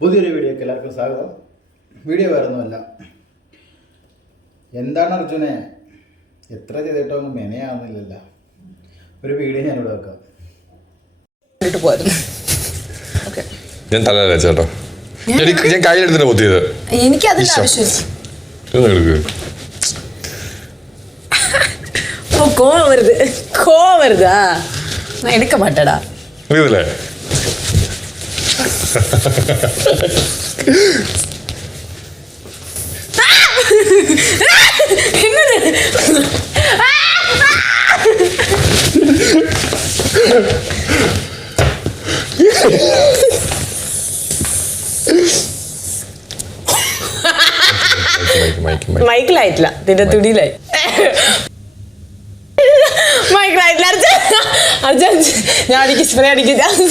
പുതിയൊരു വീഡിയോക്ക് എല്ലാവർക്കും സ്വാഗതം. വീഡിയോ വേറൊന്നുമല്ല. എന്താണ് അർജുനെ? എത്ര ചെയ്തിട്ടോ ഒന്നും മെനയാവുന്നില്ലല്ല. ഒരു വീഡിയോ ഞാനിവിടെ വെക്കാം. കണ്ടിട്ട് പോയിരുന്നു ഓക്കെ ഞാൻ തല വെക്കാം എനിക്ക് ഞാൻ കയ്യിലെടുത്തിട്ട് പൊത്തിയത്. ആവശ്യമില്ല. ഇതൊന്ന് എടുക്ക്. മൈക്കിലായിട്ടില്ല നിന്റെ തുടിയിലായി മൈക്കിലായിട്ടില്ല അർജുൻ അർജുൻ ഞാൻ അടിക്കും സ്പ്രേ അടിക്കും അർജുൻ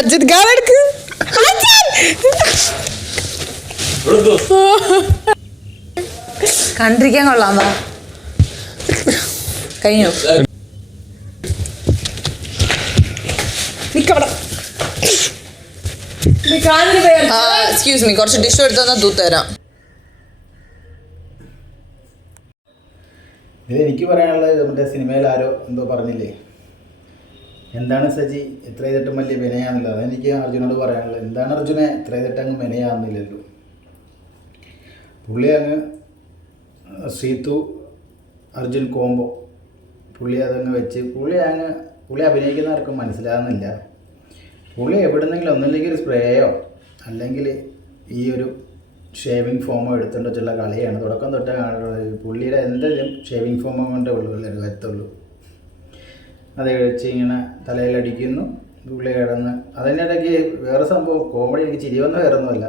അർജുൻ കാലെടുക്ക്. അർജുൻ കണ്ടിരിക്കാൻ കൊള്ളാമോ? കഴിഞ്ഞു? എക്സ്ക്യൂസ് മീ കുറച്ച് ഡിഷ് എടുത്തു തൂത്തരാം ഇത് എനിക്ക് പറയാനുള്ളത് മറ്റേ സിനിമയിൽ ആരോ എന്തോ പറഞ്ഞില്ലേ? എന്താണ് സജി? എത്ര ചെയ്തിട്ടും വലിയ വിനയാന്നില്ല എനിക്ക് അർജുനോട് പറയാനുള്ളത്. എന്താണ് അർജുനെ എത്ര ചെയ്തിട്ട് അങ്ങ് വിനയാവുന്നില്ലല്ലോ? പുള്ളി അങ്ങ് സീത്തു അർജുൻ കോംബോ പുള്ളി അതങ്ങ് വെച്ച് പുള്ളി അങ്ങ് പുള്ളി അഭിനയിക്കുന്ന ആർക്കും മനസ്സിലാകുന്നില്ല പുള്ളി എവിടെന്നെങ്കിലും ഒന്നില്ലെങ്കിൽ ഒരു സ്പ്രേയോ അല്ലെങ്കിൽ ഈ ഒരു ഷേവിങ് ഫോമോ എടുത്തുകൊണ്ട് വെച്ചുള്ള കളിയാണ്. തുടക്കം തൊട്ടേ കാണുള്ളത് പുള്ളിയുടെ എന്തെങ്കിലും ഷേവിങ് ഫോമോ കൊണ്ടേ ഉള്ളൂ എല്ലാവരും വരത്തുള്ളൂ. അത് കഴിച്ച് ഇങ്ങനെ തലയിലടിക്കുന്നു പുള്ളി കിടന്ന് അതിനിടയ്ക്ക് വേറെ സംഭവം കോമഡി എനിക്ക് ചിരി വേറെ ഒന്നുമല്ല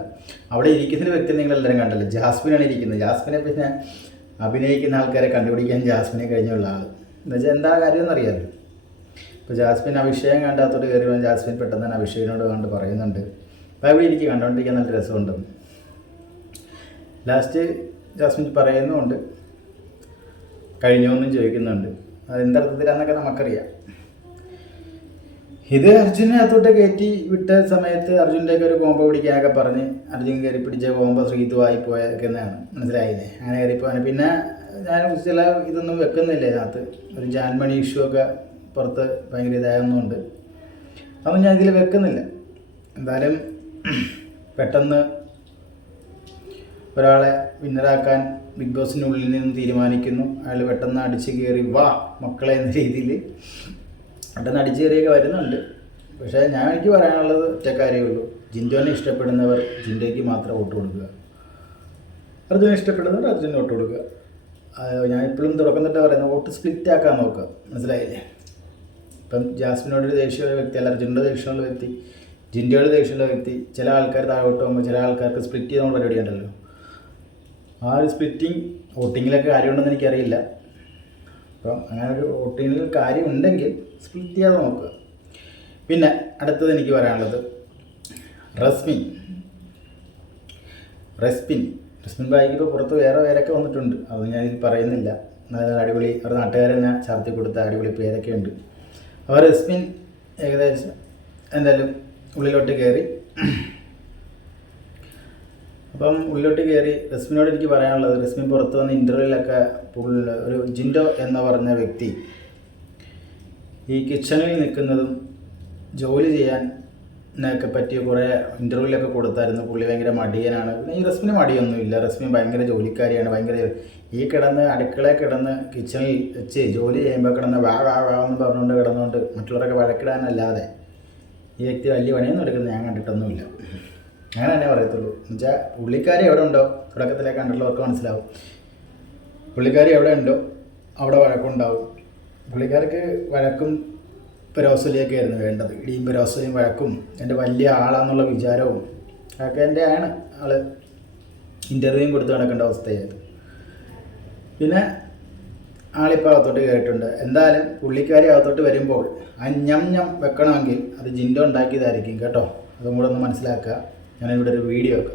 അവിടെ ഇരിക്കുന്ന വ്യക്തി നിങ്ങളെല്ലാവരും കണ്ടല്ലോ. ജാസ്മിനാണ് ഇരിക്കുന്നത്. ജാസ്മിനെ പിന്നെ അഭിനയിക്കുന്ന ആൾക്കാരെ കണ്ടുപിടിക്കാൻ ജാസ്മിനെ കഴിഞ്ഞുള്ള ആൾ എന്നുവെച്ചാൽ എന്താ കാര്യം എന്നറിയാമല്ലോ ഇപ്പോൾ ജാസ്മിൻ അഭിഷേകം കണ്ടാത്തോട്ട് കയറി ജാസ്മിൻ പെട്ടെന്ന് തന്നെ അഭിഷേകിനോട് കണ്ട് പറയുന്നുണ്ട്. അപ്പോൾ അവിടെ എനിക്ക് കണ്ടുകൊണ്ടിരിക്കാൻ നല്ല രസമുണ്ട് ലാസ്റ്റ് ജാസ്മിൻ പറയുന്നുമുണ്ട് കഴിഞ്ഞോന്നും ചോദിക്കുന്നുണ്ട്. അതെന്തർത്ഥത്തിലാന്നൊക്കെ നമുക്കറിയാം. ഇത് അർജുനെ അത്തോട്ട് കയറ്റി വിട്ട സമയത്ത് അർജുന്റെയൊക്കെ ഒരു കോമ്പ പിടിക്കാനൊക്കെ പറഞ്ഞ് അർജുൻ കയറി പിടിച്ച കോമ്പോ ശ്രീതുവായി പോയൊക്കെ എന്നാണ് മനസ്സിലായില്ലേ? അങ്ങനെ കയറിപ്പോയാണ് പിന്നെ ഞാൻ ചില ഇതൊന്നും വെക്കുന്നില്ല ഇതിനകത്ത്. ഒരു ജാൻമണി ഇഷ്യൂ ഒക്കെ പുറത്ത് ഭയങ്കര ഉണ്ട് അതൊന്നും ഞാൻ ഇതിൽ വെക്കുന്നില്ല. എന്തായാലും പെട്ടെന്ന് ഒരാളെ വിന്നറാക്കാൻ ബിഗ് ബോസിനുള്ളിൽ നിന്ന് തീരുമാനിക്കുന്നു. അയാൾ പെട്ടെന്ന് അടിച്ച് കയറി വാ മക്കളെ എന്ന രീതിയിൽ പെട്ടെന്ന് അടിച്ച് കയറിയൊക്കെ വരുന്നുണ്ട്. പക്ഷേ ഞാൻ എനിക്ക് പറയാനുള്ളത് ഒറ്റ കാര്യമേ ഉള്ളൂ. ജിൻഡോനെ ഇഷ്ടപ്പെടുന്നവർ ജിൻഡോയ്ക്ക് മാത്രം വോട്ട് കൊടുക്കുക. അർജുനെ ഇഷ്ടപ്പെടുന്നവർ അർജുനെ വോട്ട് കൊടുക്കുക. ഞാൻ ഇപ്പോഴും തുടക്കം തൊട്ട് പറയുന്നത് വോട്ട് സ്പ്ലിറ്റ് ആക്കാൻ നോക്കുക. മനസ്സിലായില്ലേ? ഇപ്പം ജാസ്മിനോടൊരു ദേഷ്യമുള്ള വ്യക്തി അല്ല അർജുനോട് ദേഷ്യമുള്ള വ്യക്തി ജിൻഡോയുടെ ദേഷ്യമുള്ള വ്യക്തി ചില ആൾക്കാർ താഴോട്ട് പോകുമ്പോൾ ചില ആൾക്കാർക്ക് സ്പ്ലിറ്റ് ചെയ്യുന്ന പരിപാടി ഉണ്ടല്ലോ. ആ ഒരു സ്പ്ലിറ്റിംഗ് വോട്ടിങ്ങിലൊക്കെ കാര്യമുണ്ടെന്ന് എനിക്കറിയില്ല. അപ്പം അങ്ങനെ ഒരു വോട്ടിങ്ങിൽ കാര്യം ഉണ്ടെങ്കിൽ സ്പ്ലിറ്റ് ചെയ്യാതെ നോക്കുക പിന്നെ അടുത്തത് എനിക്ക് പറയാനുള്ളത്. റസ്മിൻ റസ്പിൻ റസ്മിൻ ബായിക്ക് പുറത്ത് വേറെ പേരൊക്കെ വന്നിട്ടുണ്ട്. അത് ഞാൻ ഇത് പറയുന്നില്ല. നല്ല അടിപൊളി അവർ നാട്ടുകാരൻ തന്നെ ചാർത്തി കൊടുത്ത അടിപൊളി പേരൊക്കെ ഉണ്ട്. അപ്പോൾ റസ്മിൻ ഏകദേശം എന്തായാലും ഉള്ളിലോട്ട് കയറി അപ്പം ഉള്ളിലോട്ട് കയറി റസ്മിനോട് എനിക്ക് പറയാനുള്ളത് റസ്മിൻ പുറത്ത് വന്ന ഇന്റർവ്യൂവിലൊക്കെ ഒരു ജിൻഡോ എന്ന് പറഞ്ഞ വ്യക്തി ഈ കിച്ചണിൽ നിൽക്കുന്നതും ജോലി ചെയ്യാൻ ഒക്കെ പറ്റിയ കുറേ ഇന്റർവ്യൂവിലൊക്കെ കൊടുത്തായിരുന്നു. പുള്ളി ഭയങ്കര മടിയനാണ്. പിന്നെ ഈ റസ്മിന് മടിയൊന്നുമില്ല. റസ്മിൻ ഭയങ്കര ജോലിക്കാരിയാണ്. ഭയങ്കര ഈ കിടന്ന് അടുക്കളയിൽ കിടന്ന് കിച്ചണിൽ വെച്ച് ജോലി ചെയ്യുമ്പോൾ കിടന്ന് വാ വാ വാ എന്ന് പറഞ്ഞുകൊണ്ട് കിടന്നുകൊണ്ട് മറ്റുള്ളവരൊക്കെ വഴക്കിടാനല്ലാതെ ഈ വ്യക്തി വലിയ പണിയൊന്നും എടുക്കുന്നത് ഞാൻ കണ്ടിട്ടൊന്നുമില്ല. അങ്ങനെ തന്നെ പറയത്തുള്ളൂ. എന്നുവെച്ചാൽ പുള്ളിക്കാരി എവിടെ ഉണ്ടോ? തുടക്കത്തിലെ കണ്ടിട്ടുള്ളവർക്ക് മനസ്സിലാവും. പുള്ളിക്കാരി എവിടെ ഉണ്ടോ? അവിടെ വഴക്കുണ്ടാവും പുള്ളിക്കാർക്ക് വഴക്കും പെരോസലിയൊക്കെ ആയിരുന്നു വേണ്ടത്. ഇടിയും പെരോസലിയും വഴക്കും എന്റെ വലിയ ആളാന്നുള്ള വിചാരവും അതൊക്കെ എന്റെ ആണ് ആൾ ഇന്റർവ്യൂയും കൊടുത്ത് നടക്കേണ്ട അവസ്ഥയായത്. പിന്നെ ആളിപ്പോൾ അകത്തോട്ട് കയറിയിട്ടുണ്ട്. എന്തായാലും പുള്ളിക്കാരി അകത്തോട്ട് വരുമ്പോൾ ആ ഞം ഞം വെക്കണമെങ്കിൽ അത് ജിൻഡോ ഉണ്ടാക്കിയതായിരിക്കും കേട്ടോ. അതും കൂടെ ഒന്ന് മനസ്സിലാക്കുക. ഞാനിവിടെ ഒരു വീഡിയോ ഒക്കെ.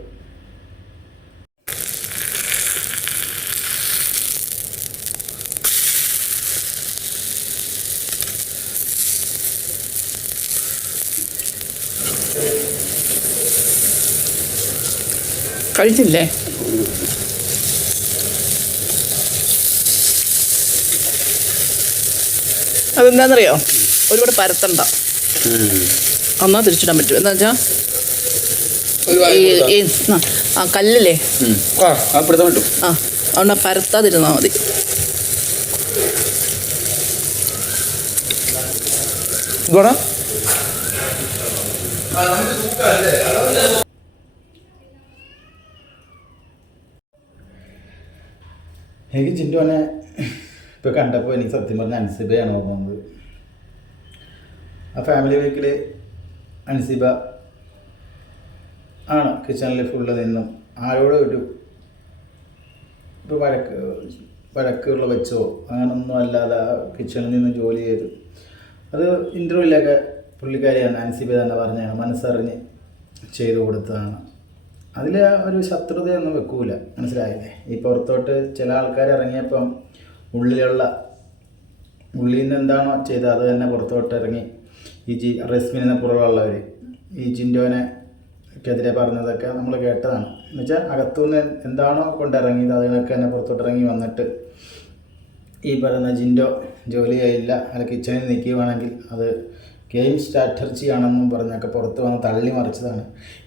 കഴിച്ചില്ലേ? അതെന്താന്നറിയോ? ഒരുപാട് പരത്തണ്ട. അന്നാ തിരിച്ചിടാൻ പറ്റും. എന്താ വെച്ചാ ഈ ആ, ആ കല്ലില്ലേ? ആ അതുകൊണ്ട് പരത്താതിരുന്നാൽ മതി. ഇതോടാ എനിക്ക് ചിന്തുവനെ ഇപ്പോൾ കണ്ടപ്പോൾ എനിക്ക് സത്യം പറഞ്ഞ അൻസിബയാണ് ഓർമ്മ വന്നത്. ആ ഫാമിലി വീക്കിൽ അൻസിബ ആണ് കിച്ചണിൽ ഫുള്ള് നിന്നും ആരോടും ഒരു ഇപ്പോൾ വഴക്ക് വഴക്കുള്ള വെച്ചോ അങ്ങനൊന്നും അല്ലാതെ കിച്ചണിൽ നിന്ന് ജോലി ചെയ്ത്. അത് ഇന്റർവ്യൂവിലൊക്കെ പുള്ളിക്കാരിയാണ് ആൻസിബി തന്നെ പറഞ്ഞാണ് മനസ്സറിഞ്ഞ് ചെയ്തു കൊടുത്തതാണ്. അതിൽ ഒരു ശത്രുതയൊന്നും വെക്കൂല. മനസ്സിലായില്ലേ? ഈ പുറത്തോട്ട് ചില ആൾക്കാർ ഇറങ്ങിയപ്പം ഉള്ളിലുള്ള ഉള്ളിൽ നിന്ന് എന്താണോ ചെയ്തത് അത് തന്നെ പുറത്തോട്ട് ഇറങ്ങി. ഈ ജി റസ്മിനെ പുറമുള്ളവർ ഈ ജിൻഡോനെ ക്കെതിരെ പറഞ്ഞതൊക്കെ നമ്മൾ കേട്ടതാണ്. എന്നുവെച്ചാൽ അകത്തുനിന്ന് എന്താണോ കൊണ്ടിറങ്ങിയത് അതിനൊക്കെ തന്നെ പുറത്തോട്ടിറങ്ങി വന്നിട്ട് ഈ പറയുന്ന ജിൻഡോ ജോലി ചെയ്യില്ല അല്ല കിച്ചണിൽ നിൽക്കുകയാണെങ്കിൽ അത് ഗെയിം സ്ട്രാറ്റർജി ആണെന്നും പറഞ്ഞൊക്കെ പുറത്ത് വന്ന് തള്ളി മറിച്ചതാണ്.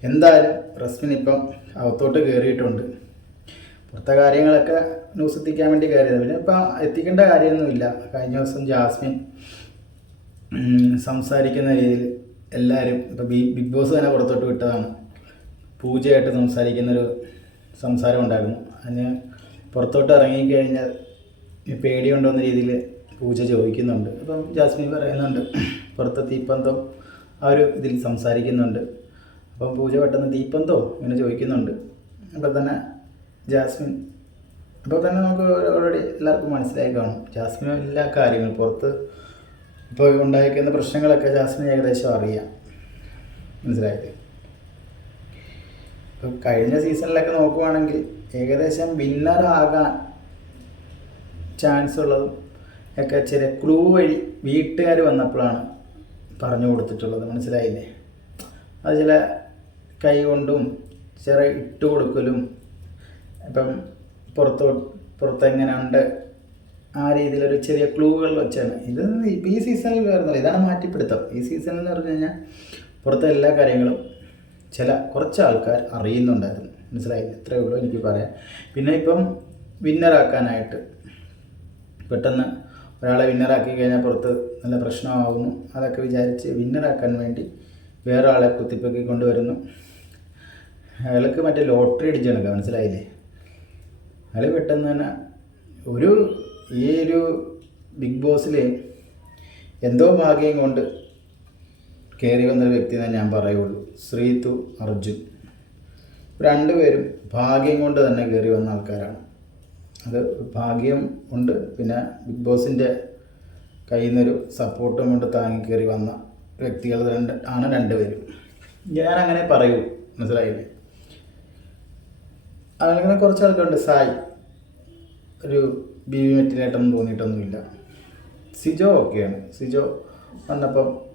എന്തായാലും റസ്മിൻ ഇപ്പം അകത്തോട്ട് കയറിയിട്ടുണ്ട് പുറത്തെ കാര്യങ്ങളൊക്കെ ന്യൂസ് എത്തിക്കാൻ വേണ്ടി കയറിയത് പിന്നെ ഇപ്പം എത്തിക്കേണ്ട കാര്യമൊന്നുമില്ല. കഴിഞ്ഞ ദിവസം ജാസ്മിൻ സംസാരിക്കുന്ന രീതിയിൽ എല്ലാവരും ഇപ്പോൾ ബി ബിഗ് ബോസ് തന്നെ പുറത്തോട്ട് വിട്ടതാണ്. പൂജയായിട്ട് സംസാരിക്കുന്നൊരു സംസാരം ഉണ്ടായിരുന്നു അതിന് പുറത്തോട്ട് ഇറങ്ങിക്കഴിഞ്ഞാൽ ഈ പേടിയുണ്ടോ എന്ന രീതിയിൽ പൂജ ചോദിക്കുന്നുണ്ട്. അപ്പം ജാസ്മിൻ പറയുന്നുണ്ട് പുറത്ത് തീപ്പന്തം ആ ഒരു ഇതിൽ സംസാരിക്കുന്നുണ്ട്. അപ്പം പൂജ പെട്ടെന്ന് തീപ്പന്തോ ഇങ്ങനെ ചോദിക്കുന്നുണ്ട്. അപ്പോൾ തന്നെ ജാസ്മിൻ അപ്പോൾ തന്നെ നമുക്ക് ഓൾറെഡി എല്ലാവർക്കും മനസ്സിലായി കാണും. ജാസ്മിൻ എല്ലാ കാര്യങ്ങളും പുറത്ത് ഇപ്പോൾ ഉണ്ടായിരിക്കുന്ന പ്രശ്നങ്ങളൊക്കെ ജാസ്മിൻ ഏകദേശം അറിയാം. മനസ്സിലായില്ലേ? ഇപ്പം കഴിഞ്ഞ സീസണിലൊക്കെ നോക്കുവാണെങ്കിൽ ഏകദേശം വിന്നറാകാൻ ചാൻസ് ഉള്ളതും ഒക്കെ ചില ക്ലൂ വഴി വീട്ടുകാർ വന്നപ്പോഴാണ് പറഞ്ഞു കൊടുത്തിട്ടുള്ളത്. മനസ്സിലായില്ലേ? അത് ചില കൈ കൊണ്ടും ചെറിയ ഇട്ട് കൊടുക്കലും ഇപ്പം പുറത്തോ പുറത്തെങ്ങനെയുണ്ട് ആ രീതിയിലൊരു ചെറിയ ക്ലൂകൾ വെച്ചാണ്. ഇത് ഈ സീസണിൽ വരുന്നില്ല ഇതാണ് മാറ്റിപ്പിടുത്തം. ഈ സീസണിൽ എന്ന് പറഞ്ഞു കഴിഞ്ഞാൽ പുറത്തെ എല്ലാ കാര്യങ്ങളും ചില കുറച്ച് ആൾക്കാർ അറിയുന്നുണ്ടായിരുന്നു. മനസ്സിലായി? ഇത്രയേ ഉള്ളൂ എനിക്ക് പറയാം പിന്നെ ഇപ്പം വിന്നറാക്കാനായിട്ട് പെട്ടെന്ന് ഒരാളെ വിന്നറാക്കി കഴിഞ്ഞാൽ പുറത്ത് നല്ല പ്രശ്നമാകുന്നു അതൊക്കെ വിചാരിച്ച് വിന്നറാക്കാൻ വേണ്ടി വേറെ ആളെ കുത്തിപ്പൊക്കി കൊണ്ടുവരുന്നു. അയാൾക്ക് മറ്റേ ലോട്ടറി അടിച്ചാണ് മനസ്സിലായില്ലേ? അയാൾ പെട്ടെന്ന് തന്നെ ഒരു ഈ ഒരു ബിഗ് ബോസിൽ എന്തോ ഭാഗ്യം കൊണ്ട് കയറി വന്നൊരു വ്യക്തി തന്നെ ഞാൻ പറയുള്ളൂ. ശ്രീതു അർജുൻ. രണ്ടുപേരും ഭാഗ്യം കൊണ്ട് തന്നെ കയറി വന്ന ആൾക്കാരാണ്. അത് ഭാഗ്യം ഉണ്ട്. പിന്നെ ബിഗ് ബോസിന്റെ കയ്യിൽ നിന്നൊരു സപ്പോർട്ടും കൊണ്ട് താങ്ങി കയറി വന്ന വ്യക്തികൾ രണ്ട് ആണ് രണ്ടുപേരും. ഞാൻ അങ്ങനെ പറയൂ. മനസ്സിലായില്ലേ? അങ്ങനെ കുറച്ച് ആൾക്കാരുണ്ട്. സായി. ഒരു ബി വി മെറ്റിനായിട്ടൊന്നും തോന്നിയിട്ടൊന്നുമില്ല. സിജോ ഓക്കെയാണ്. സിജോ വന്നപ്പം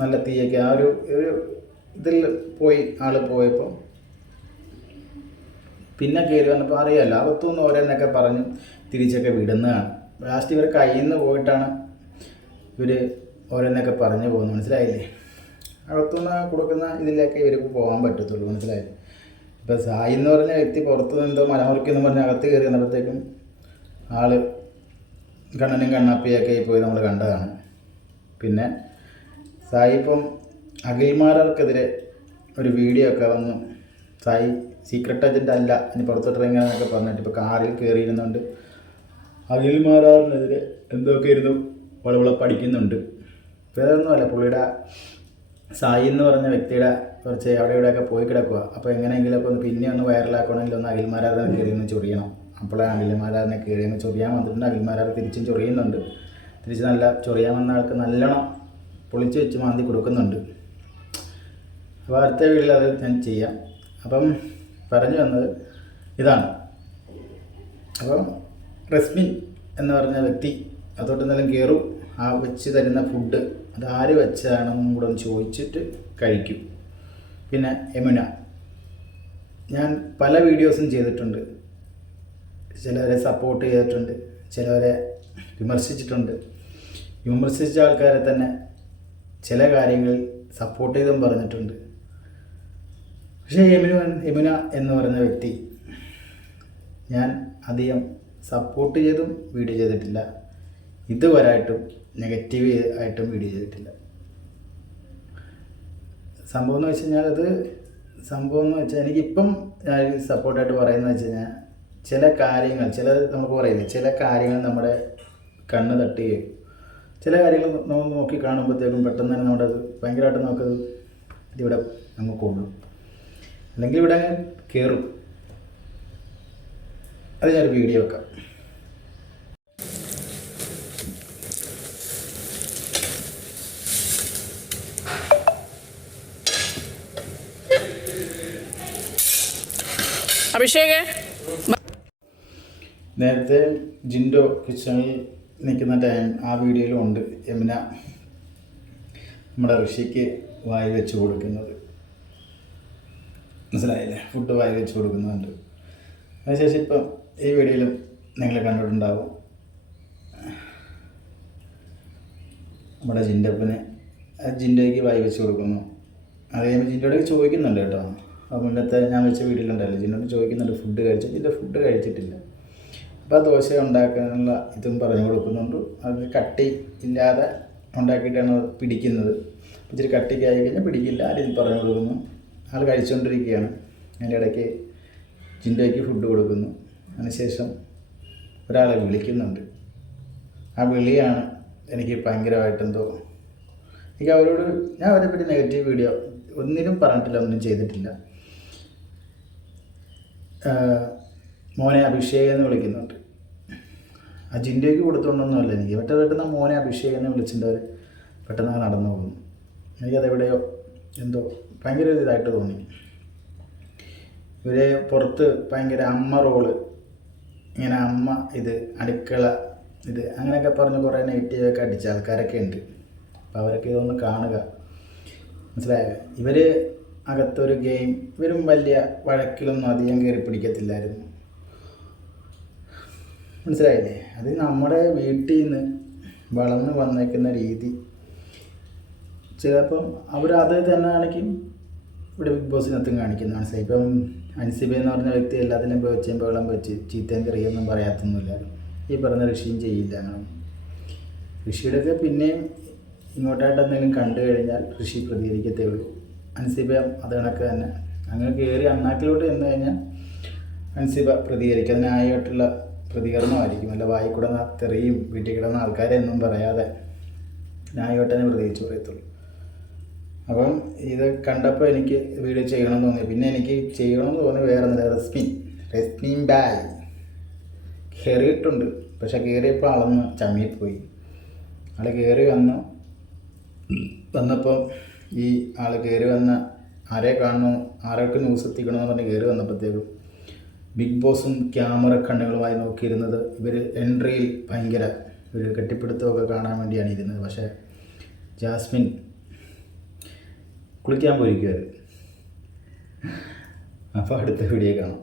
നല്ല തീയൊക്കെ ആ ഒരു ഒരു ഇതിൽ പോയി ആൾ പോയപ്പോൾ പിന്നെ കയറി വന്നപ്പോൾ അറിയാമല്ലോ അകത്തുനിന്ന് ഓരോന്നൊക്കെ പറഞ്ഞ് തിരിച്ചൊക്കെ വിടുന്നതാണ്. ലാസ്റ്റ് ഇവർ കയ്യിൽ നിന്ന് പോയിട്ടാണ് ഇവർ ഓരോന്നൊക്കെ പറഞ്ഞു പോകുന്നത്. മനസ്സിലായില്ലേ? അകത്തുനിന്ന് കൊടുക്കുന്ന ഇതിലേക്ക് ഇവർക്ക് പോകാൻ പറ്റത്തുള്ളൂ. മനസ്സിലായില്ലേ? ഇപ്പോൾ സായി എന്ന് പറഞ്ഞ വ്യക്തി പുറത്ത് നിന്നോ മലമുറിക്കെന്ന് പറഞ്ഞ് അകത്ത് കയറി വന്നപ്പോഴത്തേക്കും ആൾ കണ്ണനും കണ്ണാപ്പിയൊക്കെ പോയി നമ്മൾ കണ്ടതാണ്. പിന്നെ സായി ഇപ്പം അഖിൽമാരർക്കെതിരെ ഒരു വീഡിയോ ഒക്കെ വന്നു. സായി സീക്രട്ട് ഏജന്റ് അല്ല ഇനി പുറത്തോട്ടിറങ്ങാന്നൊക്കെ പറഞ്ഞിട്ട് ഇപ്പോൾ കാറിൽ കയറിയിരുന്നുണ്ട് അഖിൽമാരാറിനെതിരെ എന്തൊക്കെ ഇരുന്നു വളവള പഠിക്കുന്നുണ്ട്. അല്ല പുള്ളിയുടെ സായി എന്ന് പറഞ്ഞ വ്യക്തിയുടെ കുറച്ച് അവിടെ ഇവിടെയൊക്കെ പോയി കിടക്കുക അപ്പോൾ എങ്ങനെയെങ്കിലുമൊക്കെ ഒന്ന് പിന്നെ ഒന്ന് വൈറലാക്കണമെങ്കിൽ ഒന്ന് അഖിൽമാരാറിനെ കയറി ഒന്ന് ചൊറിയണം. അപ്പോഴാണ് അഖിൽമാരാറിനെ കയറി ഒന്ന് ചൊറിയാൻ വന്നിട്ടുണ്ട്. അഖിൽമാരാർ തിരിച്ചും ചൊറിയുന്നുണ്ട്. തിരിച്ച് നല്ല ചൊറിയാൻ വന്ന ആൾക്ക് നല്ലോണം പൊളിച്ച് വെച്ച് മാന്തി കൊടുക്കുന്നുണ്ട്. അപ്പോൾ അടുത്ത വീട്ടിൽ അത് ഞാൻ ചെയ്യാം. അപ്പം പറഞ്ഞു വന്നത് ഇതാണ്. അപ്പം റസ്മിൻ എന്ന് പറഞ്ഞ വ്യക്തി അതോട്ട് എന്തെങ്കിലും കയറും ആ വെച്ച് തരുന്ന ഫുഡ് അത് ആര് വെച്ചതാണെന്നും കൂടെ ഒന്ന് ചോദിച്ചിട്ട് കഴിക്കും. പിന്നെ യമുന. ഞാൻ പല വീഡിയോസും ചെയ്തിട്ടുണ്ട്. ചിലവരെ സപ്പോർട്ട് ചെയ്തിട്ടുണ്ട് ചിലവരെ വിമർശിച്ചിട്ടുണ്ട്. വിമർശിച്ച ആൾക്കാരെ തന്നെ ചില കാര്യങ്ങൾ സപ്പോർട്ട് ചെയ്തും പറഞ്ഞിട്ടുണ്ട്. പക്ഷേ യമുന യമുന എന്ന് പറയുന്ന വ്യക്തി ഞാൻ അധികം സപ്പോർട്ട് ചെയ്തും വീഡിയോ ചെയ്തിട്ടില്ല. ഇതുവരായിട്ടും നെഗറ്റീവ് ആയിട്ടും വീഡിയോ ചെയ്തിട്ടില്ല. സംഭവം എന്ന് വെച്ച് കഴിഞ്ഞാൽ അത് സംഭവം എന്ന് വെച്ചാൽ എനിക്കിപ്പം ഞാൻ സപ്പോർട്ടായിട്ട് പറയുന്നത് വെച്ച് കഴിഞ്ഞാൽ ചില കാര്യങ്ങൾ ചില നമുക്ക് പറയുന്നത് ചില കാര്യങ്ങൾ നമ്മുടെ കണ്ണ് തട്ടുകയും ചില കാര്യങ്ങൾ നമ്മൾ നോക്കി കാണുമ്പോഴത്തേക്കും പെട്ടെന്ന് തന്നെ നമ്മുടെ ഭയങ്കരമായിട്ട് നമുക്കത് ഇതിവിടെ നമുക്ക് കൊള്ളും. അല്ലെങ്കിൽ ഇവിടെ അങ്ങ് കയറും അത് ഞാനൊരു വീഡിയോ വെക്കാം. അഭിഷേക് നേരത്തെ ജിൻഡോ കിച്ചണിൽ നിൽക്കുന്ന ടൈം ആ വീഡിയോയിലും ഉണ്ട് യമുന നമ്മുടെ ഋഷിക്ക് വായി വെച്ച് കൊടുക്കുന്നത്. മനസ്സിലായില്ലേ? ഫുഡ് വായി വെച്ച് കൊടുക്കുന്നുണ്ട്. അതിനുശേഷം ഇപ്പം ഈ വീഡിയോയിലും നിങ്ങൾ കണ്ടിട്ടുണ്ടാവും. നമ്മുടെ ജിൻഡപ്പന് ആ ജിൻഡോയ്ക്ക് വായി വെച്ച് കൊടുക്കുന്നു. അത് കഴിയുമ്പോൾ ചോദിക്കുന്നുണ്ട് കേട്ടോ. അപ്പം മുന്നത്തെ ഞാൻ വെച്ച വീട്ടിലുണ്ടല്ലോ ജിൻഡോട് ചോദിക്കുന്നുണ്ട് ഫുഡ് കഴിച്ചു? ജിന്റെ ഫുഡ് കഴിച്ചിട്ടില്ല. അപ്പോൾ ദോശ ഉണ്ടാക്കാനുള്ള ഇതും പറഞ്ഞു കൊടുക്കുന്നുണ്ട്. അത് കട്ടി ഇല്ലാതെ ഉണ്ടാക്കിയിട്ടാണ് പിടിക്കുന്നത്. ഇച്ചിരി കട്ടിക്ക് ആയി കഴിഞ്ഞാൽ പിടിക്കില്ല. ആ രീതിയിൽ പറഞ്ഞു കൊടുക്കുന്നു. ആൾ കഴിച്ചുകൊണ്ടിരിക്കുകയാണ് അതിന്റെ ഇടയ്ക്ക് ജിൻഡോയ്ക്ക് ഫുഡ് കൊടുക്കുന്നു. അതിനുശേഷം ഒരാളെ വിളിക്കുന്നുണ്ട്. ആ വിളിയാണ് എനിക്ക് ഭയങ്കരമായിട്ട് എന്തോ എനിക്ക് അവരോട് ഞാൻ അവരെ പറ്റി നെഗറ്റീവ് വീഡിയോ ഒന്നിനും പറഞ്ഞിട്ടില്ല ഒന്നും ചെയ്തിട്ടില്ല. മോനെ അഭിഷേക് എന്ന് വിളിക്കുന്നുണ്ട്. ആ ജിൻഡയ്ക്ക് കൊടുത്തോണ്ടൊന്നുമല്ല. എനിക്ക് മറ്റേ പെട്ടെന്ന് മോനെ അഭിഷേക് എന്നെ വിളിച്ചിട്ട് പെട്ടെന്ന് നടന്നു പോകുന്നു. എനിക്കതെവിടെയോ എന്തോ ഭയങ്കര ഇതായിട്ട് തോന്നി. ഇവരെ പുറത്ത് ഭയങ്കര അമ്മ റോൾ ഇങ്ങനെ അമ്മ ഇത് അടുക്കള ഇത് അങ്ങനെയൊക്കെ പറഞ്ഞ് കുറേ നെഗറ്റീവൊക്കെ അടിച്ച ആൾക്കാരൊക്കെ ഉണ്ട്. അപ്പോൾ അവരൊക്കെ ഇതൊന്ന് കാണുക. മനസ്സിലായോ? ഇവർ അകത്തൊരു ഗെയിം ഇവരും വലിയ വഴക്കിലൊന്നും അധികം കയറി പിടിക്കത്തില്ലായിരുന്നു. മനസ്സിലായില്ലേ? അത് നമ്മുടെ വീട്ടിൽ നിന്ന് വളർന്ന് വന്നേക്കുന്ന രീതി. ചിലപ്പം അവർ അത് തന്നെ ആണെങ്കിൽ ഇവിടെ ബിഗ് ബോസിനകത്തും കാണിക്കുന്ന. മനസ്സിലായി? ഇപ്പം അൻസിബ എന്ന് പറഞ്ഞ വ്യക്തി എല്ലാത്തിനും ഇപ്പോൾ വെച്ചും വെള്ളം വെച്ച് ചീത്തയും കറിയൊന്നും പറയാത്തൊന്നുമില്ല. ഈ പറഞ്ഞ ഋഷിയും ചെയ്യില്ല അങ്ങനെ. ഋഷിയുടെയൊക്കെ പിന്നെയും ഇങ്ങോട്ടായിട്ട് എന്തെങ്കിലും കണ്ടു കഴിഞ്ഞാൽ ഋഷി പ്രതികരിക്കത്തേ ഉള്ളൂ. അൻസിബ അത് കണക്ക് തന്നെ. അങ്ങനെ കയറി അണ്ണാക്കിലോട്ട് ചെന്ന് കഴിഞ്ഞാൽ അൻസിബ പ്രതികരിക്കും. അതിനായിട്ടുള്ള പ്രതികരണമായിരിക്കും. അല്ല വായി കിടന്ന തെറിയും വീട്ടിൽ കിടന്ന ആൾക്കാരെന്നും പറയാതെ ന്യായമായിട്ടേ പ്രതികരിച്ച് പറയത്തുള്ളൂ. അപ്പം ഇത് കണ്ടപ്പോൾ എനിക്ക് വീഡിയോ ചെയ്യണമെന്ന് തോന്നി. പിന്നെ എനിക്ക് ചെയ്യണമെന്ന് തോന്നി വേറെ ഒന്നുമില്ല. റെസ്മിൻ റെസ്മിൻ ബായ്. കയറിയിട്ടുണ്ട് പക്ഷെ കയറിയപ്പോൾ ആളൊന്ന് ചമ്മിപ്പോയി. ആൾ കയറി വന്നു. വന്നപ്പം ഈ ആൾ കയറി വന്ന ആരെ കാണണോ ആരൊക്കെ ന്യൂസ് എത്തിക്കണമെന്ന് പറഞ്ഞ് കയറി വന്നപ്പോഴത്തേക്കും ബിഗ് ബോസും ക്യാമറ കണ്ണുകളുമായി നോക്കിയിരുന്നത് ഇവർ എൻട്രിയിൽ ഭയങ്കര ഒരു കെട്ടിപ്പിടുത്തമൊക്കെ കാണാൻ വേണ്ടിയാണ് ഇരുന്നത്. പക്ഷേ ജാസ്മിൻ കുളിക്കാൻ പോയിരിക്കുമായിരുന്നു അപ്പോൾ അടുത്ത വീഡിയോ കാണാം.